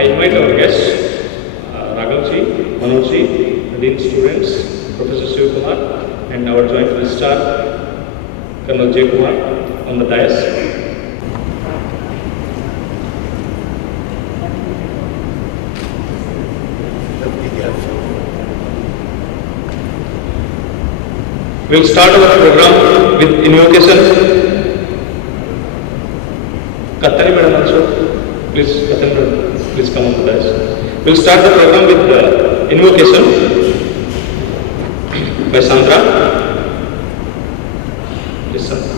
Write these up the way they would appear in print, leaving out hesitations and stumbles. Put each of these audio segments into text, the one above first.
I invite our guests, Raghav ji, Manoj ji, the Dean students, Professor Sivakumar, and our joint Registrar, Colonel Jayakumar, on the dais. We'll start our program with invocation. Katyayini madam also, please, Katyayini madam, please come on the dais. We'll start the program with invocation by Sandra. Yes, Sandra.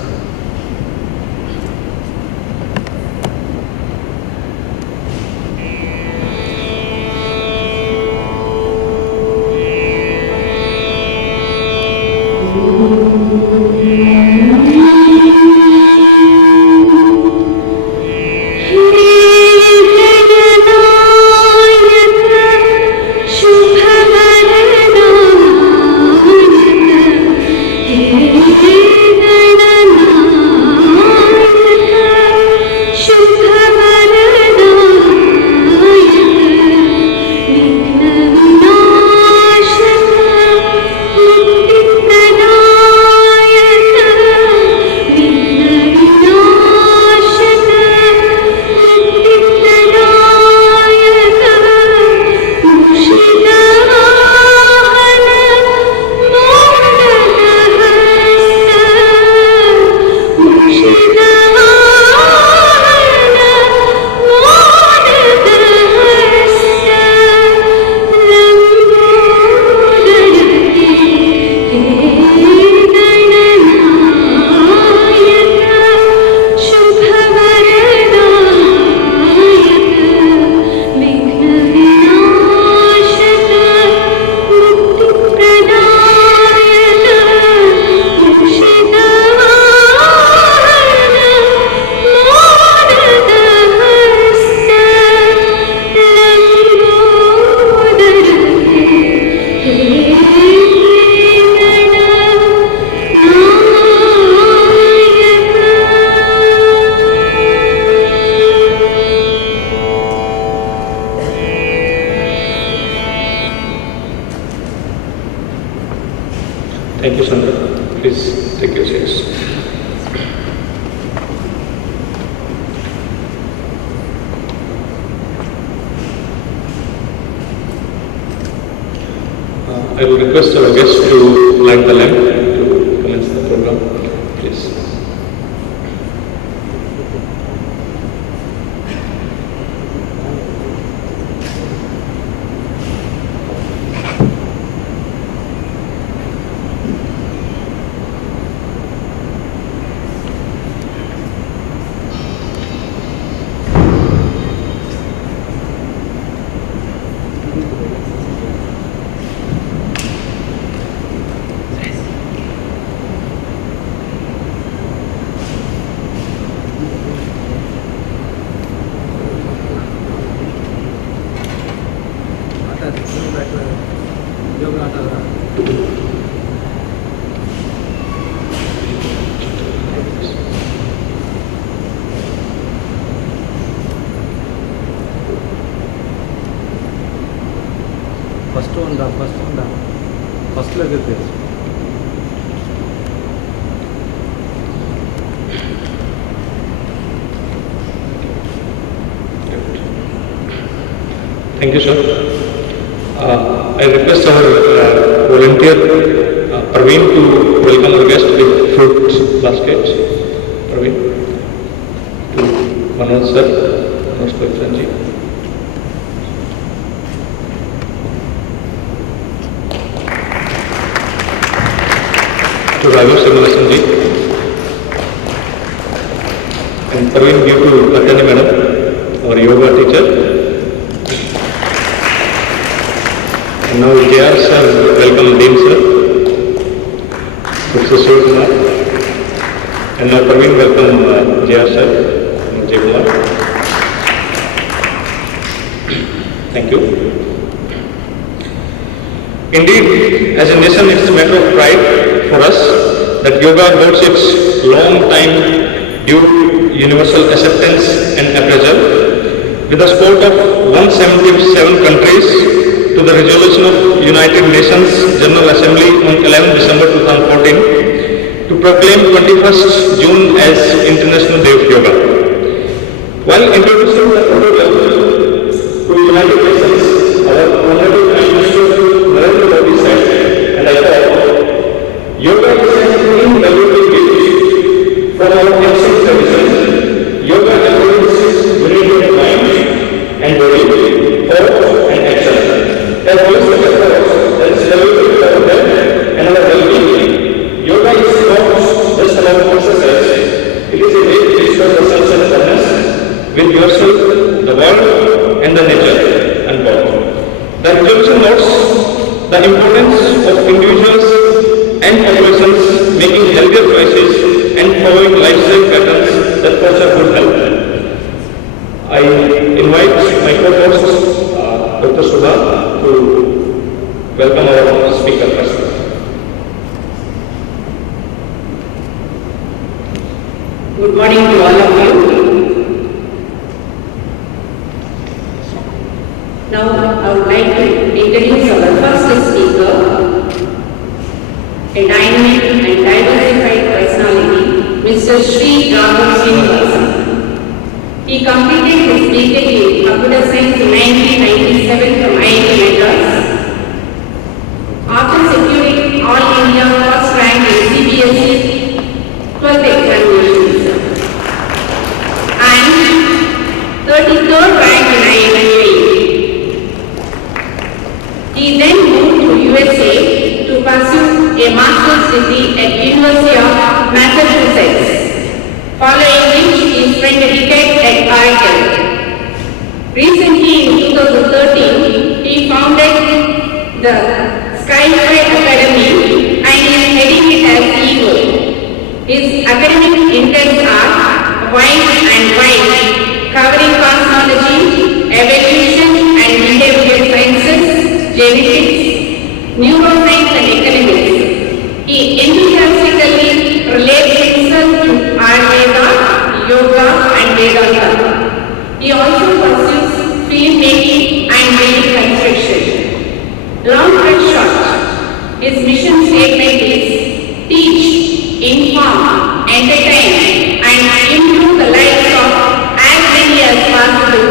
Thank you, Sandra. Please take your chairs. I will request our guests to light the lamp to commence the program, please. First leg is this. Thank you, sir. I request our volunteer Praveen to welcome our guest with fruit basket. Praveen. To Manoj sir, Manoj Pavitran ji. To Raghav Srinivasan ji. And Praveen give to Katyayini madam, our yoga teacher. And now Jay sir, welcome Dean sir, Professor Sivakumar. And now Praveen, welcome Jay sir, and Jayakumar. Thank you. Indeed, as a nation, it is a matter of pride for us that yoga holds its long time due universal acceptance and appraisal, with the support of 177 countries to the resolution of United Nations General Assembly on 11 December 2014 to proclaim 21st June as International Day of Yoga. While introducing the proposal to United Nations, our Honorable Prime Minister Narendra Modi said, and I quote, "Yoga is an invaluable gift from our ancient tradition. Yoga encourages unity of mind and body, thought and action. As holistic approach that is developed for our health and our well-being. Yoga is not just about exercise. It is a way to restore the self-centeredness with yourself, the world, and the nature." Unquote. The resolution notes the importance of individuals and populations making healthier choices and following lifestyle patterns that foster good health. I invite my co-host, Dr. Subha, to welcome our speaker first. Good morning to all of you. Now I would like to introduce our first speaker, a dynamic and diversified personality, Mr. Shri Raghav Srinivasan. He completed his BTech in Computer Science in 1997 from IIT Madras. After securing All India first rank in CBSE 12th examinations and 33rd rank in IIT. He then moved to USA to pursue a master's degree at University of Massachusetts, following which he spent a decade at Oracle. Recently in 2013, he founded the Skyway Academy and is heading it as CEO. His academic interests are wide and wide, covering cosmology, evolution and behavioral sciences, genetics, neuroscience and economics. He enthusiastically relates himself to Ayurveda, yoga and Vedanta. He also pursues filmmaking and building construction. Long and short, his mission statement is teach, inform, entertain and improve the lives of as many as possible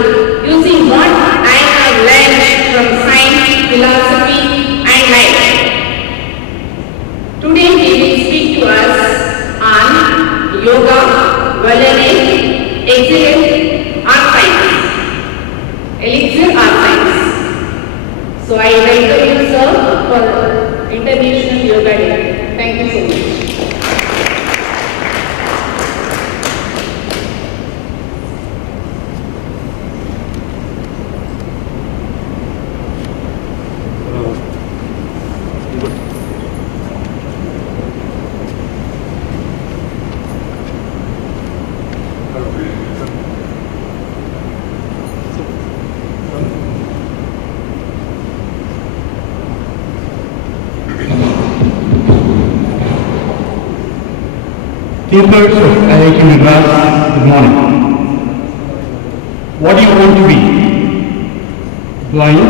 using what I have learned from science, philosophy and life. Today he will speak to us on yoga, Baloney, Elixir art science. So I welcome you, sir, for International Yoga Day. Thank you so much. Thinkers of IIT Madras, good morning. What do you want to be? Blind,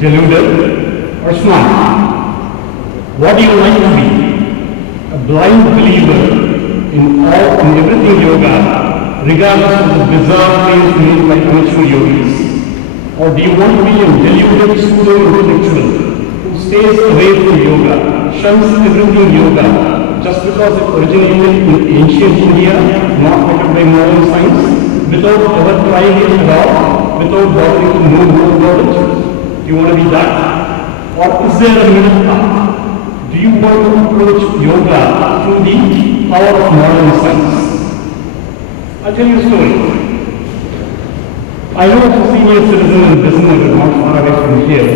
deluded, or smart? What do you like to be? A blind believer in all and everything yoga, regardless of the bizarre claims made by amateur yogis? Or do you want to be a deluded pseudo-intellectual who stays away from yoga, shuns everything yoga, just because it originated in ancient India, not made by modern science, without ever trying it at all, without bothering to know more about it? Do you want to be that? Or is there a middle path? Do you want to approach yoga through the power of modern science? I'll tell you a story. I know a senior citizen and businessman not far away from here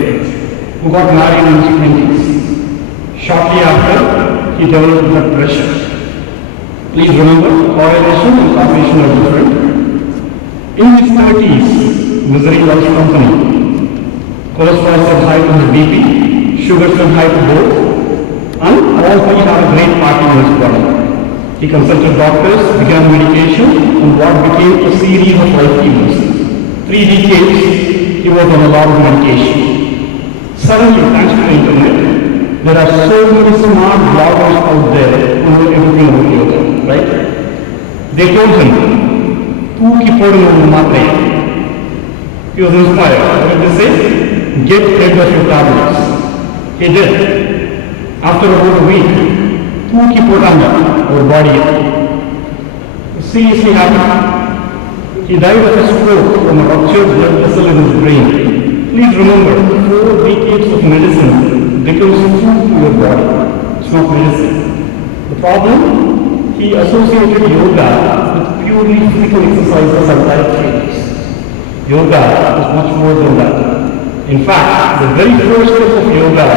who got married in his 20s. Shortly after, he developed blood pressure. Please remember, correlation and causation are different. In his 30s, misery loves company. Cholesterol was high to his BP, sugars were high to both, and all three have a great party in his body. He consulted doctors, began medication, and what became a series of life events. 3 decades, he was on a lot of medication. Suddenly, thanks to the internet, there are so many smart bloggers out there who know everything about yoga, right? They told him, "Tu ki podum matre." He was inspired. What did they say? Get rid of your tablets. He did. After about a week, "Tu ki podanga," our body. Seriously happened. He died of a stroke from a ruptured blood vessel in his brain. Please remember, 4 decades of medicine becomes food to your body. It's not medicine. The problem? He associated yoga with purely physical exercises and diet trainings. Yoga is much more than that. In fact, the very first step of yoga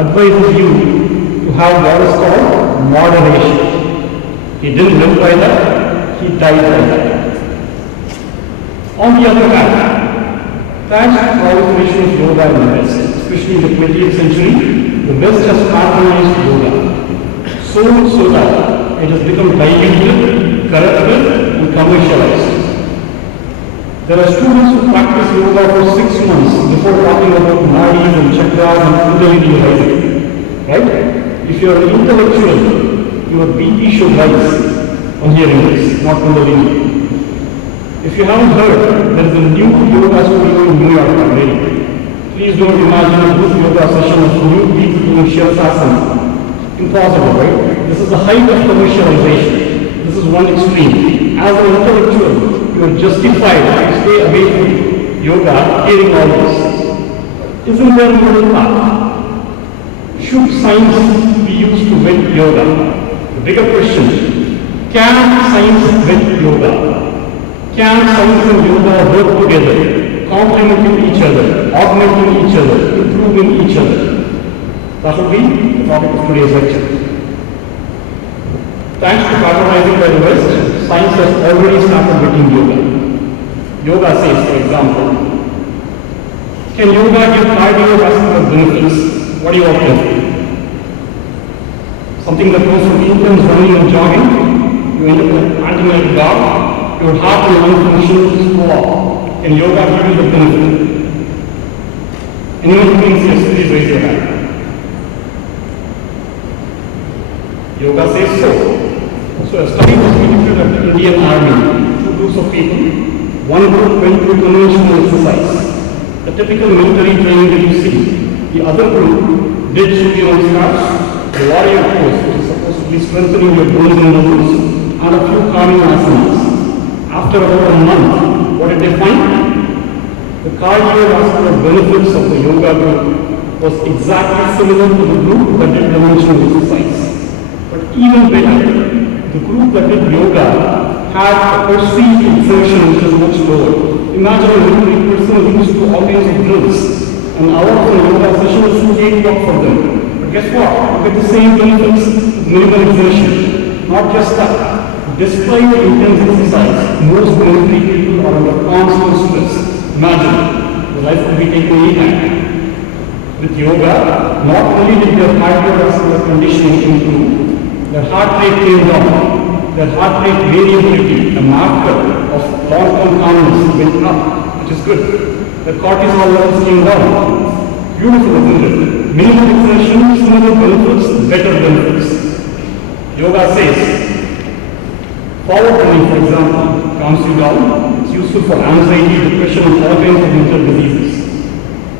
advises you to have what is called moderation. He didn't live by that, he died by that. On the other hand, thanks to the proliferation of yoga in the West, especially in the 20th century, the West has patronized yoga. So much so that it has become diluted, corrupted, and commercialized. There are students who practice yoga for 6 months before talking about nadis and chakras and kundalini rising. Right? If you are an intellectual, your BP should rise on hearing this, not kundalini. If you haven't heard, there is a new yoga studio in New York already. Please don't imagine a group yoga session of new people doing Shirsasana. Impossible, right? This is the height of commercialization. This is one extreme. As an intellectual, you are justified to stay away from yoga, hearing all this. Isn't there a middle path? Should science be used to win yoga? The bigger question, can science win yoga? Can science and yoga work together, complementing each other, augmenting each other, improving each other? That will be the topic of today's lecture. Thanks to patronizing by the West, science has already started beating yoga. Yoga says, for example, can yoga give cardiovascular benefits? What do you all think? Something that goes from intense running and jogging, you end up with acting like a dog, your heart and lung function go up. Can yoga give you the benefit? Anyone who thinks yes, please raise your hand. Yoga says so. So a study was conducted at the Indian Army. 2 groups of people. One group went through conventional exercise, the typical military training that you see. The other group did Surya Namaskars, the warrior pose, which is supposed to be strengthening your bones and muscles, and a few calming asanas. After about a month, what did they find? The cardiovascular benefits of the yoga group was exactly similar to the group that did conventional exercise. But even better, the group that did yoga had a perceived exertion which was much lower. Imagine a military person who used to do all kinds of drills. An hour of the yoga session is too late work for them. But guess what? You get the same benefits with minimal exertion. Not just that. Despite the intense exercise, most military people are under constant stress. Imagine, the life will be taken anytime. With yoga, not only did their cardiovascular conditioning improve, their heart rate came down. Their heart rate variability, the marker of long-term calmness, went up, which is good. Their cortisol levels came down. Beautiful, isn't it? Minimal exertion, similar benefits, better benefits. Yoga says, forward bending, for example, calms you down. It's useful for anxiety, depression, and all kinds of mental diseases.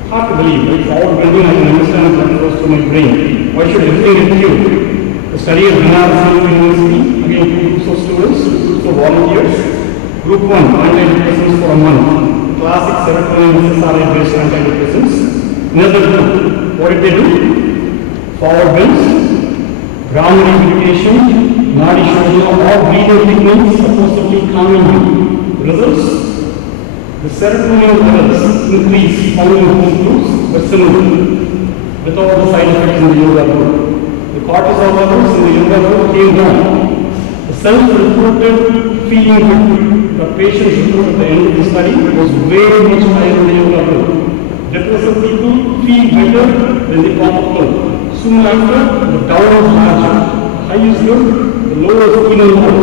Hard to believe, right? Forward bending, I can understand what goes through my brain. Why should everything get cured? The study of Banaras University, again, 2 groups of students, 2 groups of volunteers. Group 1, antidepressants for a month. Classic serotonin SSRI-based antidepressants. Another group, what did they do? Forward bends, Brahmani meditation, Nadi Shodhana, all breathing techniques supposedly calming you. Results? The serotonin levels increase following these groups, but similar, without the side effects in the yoga group. The cortisol levels in the yoga group came down. The self-reported feeling good the patients reported at the end of the study was way much higher in the yoga group. Depressive people feel better than the common group. Soon after, the down is larger. High is good. The lower is even more.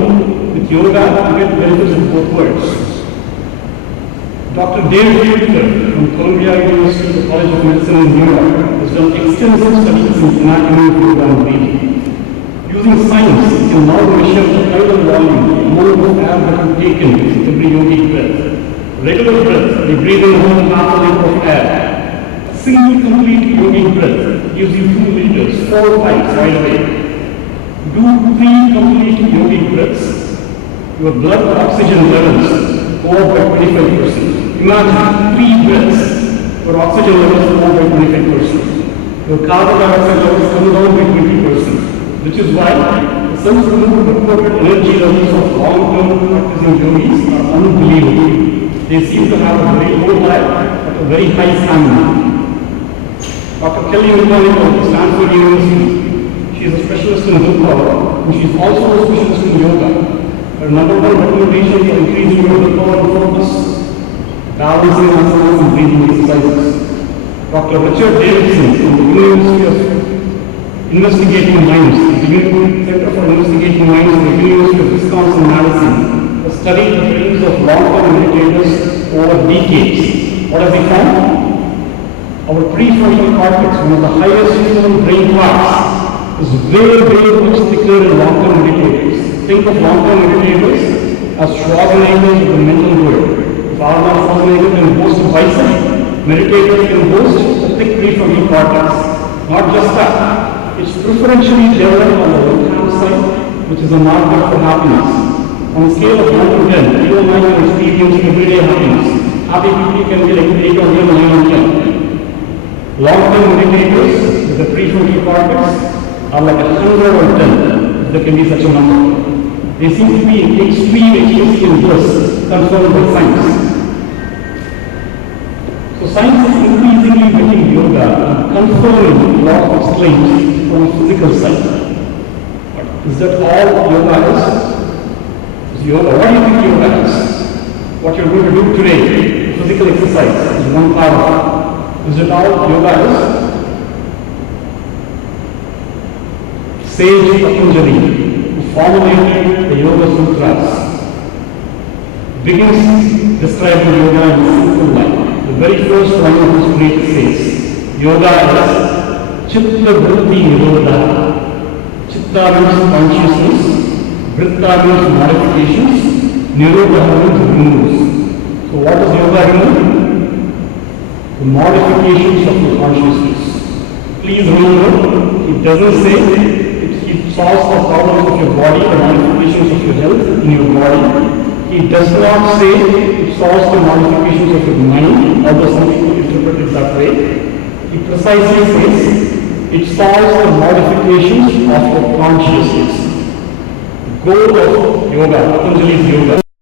With yoga, you get benefits in both words. Dr. David Pavitran from Columbia University College of Medicine in New York has done extensive studies in anatomy, yoga, and breathing. Using science, you can now measure the tidal volume, amount of air that is taken with every yogic breath. Regular breath, we breathe in 1.5 liters of air. A single complete yogic breath gives you 2 liters, 4 times right away. Do 3 complete yogic breaths, your blood oxygen levels go up by 25%. Imagine 3 breaths, your oxygen levels go up by 25%. Your carbon dioxide levels come down by 20%, which is why some reported energy levels of long-term practicing yogis are unbelievable. They seem to have a very low life but a very high stamina. Dr. Kelly of Stanford University, she is a specialist in willpower, and she is also a specialist in yoga. Her number 1 recommendation is increasing your willpower and focus, balancing asanas and breathing exercises. Dr. Richard Davidson from the University of Investigating Minds, the Center for Investigating Minds at the University of Wisconsin-Madison, has studied the brains of long-term meditators over decades. What has he found? Our prefrontal cortex, one of the highest human brain parts, is very much thicker in long-term meditators. Think of long-term meditators as Schwarzeneggers of the mental world. If Arnold Schwarzenegger can boast a bicep, meditators can boast a thick prefrontal cortex. Not just that, it's preferentially developed on the left-hand side, which is a marker for happiness. On a scale of 1 to 10, you and I can experience everyday happiness. Happy people can be like 8 or 9 or 10. Long-term meditators with the prefrontal cortex are like 100 or 10, if there can be such a number. They seem to be in extreme ecstasy and bliss, confirmed by science. So science is increasingly making yoga and confirming a lot of its claims from a physical side. But is that all yoga is? Is yoga? What do you think yoga is? What you're going to do today, physical exercise, is one part of it. Is it all yoga is? Sage Patanjali, who formulated the Yoga Sutras, begins describing yoga in a simple line. The very first line of his treatise says, yoga is Chitta Vritti Nirodha. Chitta means consciousness, Vritta means modifications, Nirodha means removes. So what does yoga remove? The modifications of your consciousness. Please remember, it doesn't say it solves the problems of your body, the modifications of your health in your body. It does not say it solves the modifications of your mind, although some people interpret it that way. It precisely says it solves the modifications of your consciousness. The goal of yoga, Patanjali's yoga,